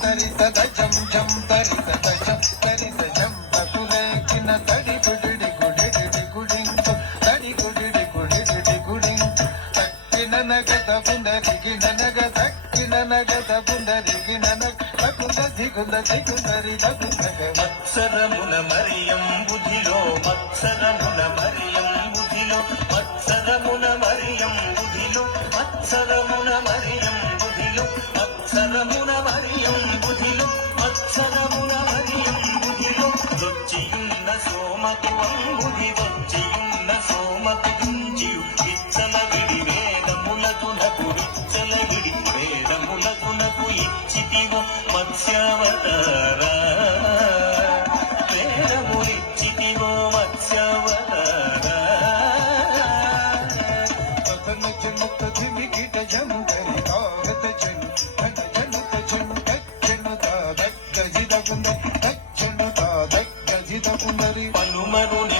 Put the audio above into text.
తరిత జం జం తరిత జం తరిత జం తకులేకిన తడి గుడిడి గుడిడి గుడింగు తడి గుడిడి గుడిడి గుడింగు తక్కిన నగద పుండరిగిన నగ తక్కిన నగద పుండరిగిన నగ తకుల దిగుల దిగులరి తగునగ మత్సరమున మరియం బుధిలో మత్సరమున మరియం బుధిలో మత్సరమున మరియం బుధిలో మత్సరమున మరియం బుధిలో మత్సరమున మరియం బుధిలో మత్సరమున మరియం బుధిలో దొచ్చియున్న సోమకు అంబుధి దొచ్చియున్న సోమకు కుంచియు ఇచ్చలగిడి వేదములకునకు ఇచ్చలగిడి వేదములకునకు ఇచ్చితివో మత్స్యావతారా వేదములిచ్చితివో మత్స్యావతారా తన జనుత ధిమికిట జను కరి కాగత జను ధన జనుత జను దజ్జను దా దగ్గజిద కుంద దజ్జను దా దగ్గజిద కుందరి పలుమరుని